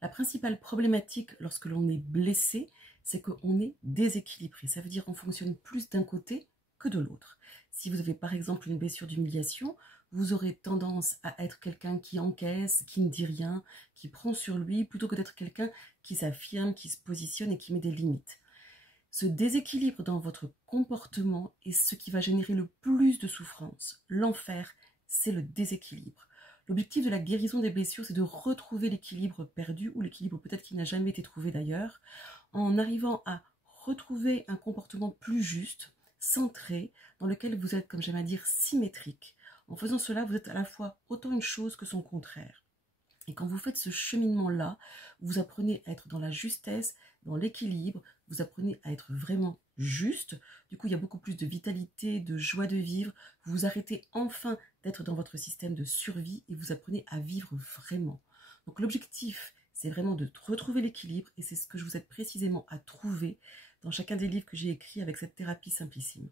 La principale problématique lorsque l'on est blessé, c'est qu'on est déséquilibré. Ça veut dire qu'on fonctionne plus d'un côté que de l'autre. Si vous avez par exemple une blessure d'humiliation, vous aurez tendance à être quelqu'un qui encaisse, qui ne dit rien, qui prend sur lui, plutôt que d'être quelqu'un qui s'affirme, qui se positionne et qui met des limites. Ce déséquilibre dans votre comportement est ce qui va générer le plus de souffrance. L'enfer, c'est le déséquilibre. L'objectif de la guérison des blessures, c'est de retrouver l'équilibre perdu, ou l'équilibre peut-être qui n'a jamais été trouvé d'ailleurs, en arrivant à retrouver un comportement plus juste, centré, dans lequel vous êtes, comme j'aime à dire, symétrique. En faisant cela, vous êtes à la fois autant une chose que son contraire. Et quand vous faites ce cheminement-là, vous apprenez à être dans la justesse, dans l'équilibre, vous apprenez à être vraiment juste. Du coup, il y a beaucoup plus de vitalité, de joie de vivre. Vous arrêtez enfin d'être dans votre système de survie et vous apprenez à vivre vraiment. Donc l'objectif, c'est vraiment de retrouver l'équilibre et c'est ce que je vous aide précisément à trouver dans chacun des livres que j'ai écrits avec cette thérapie simplissime.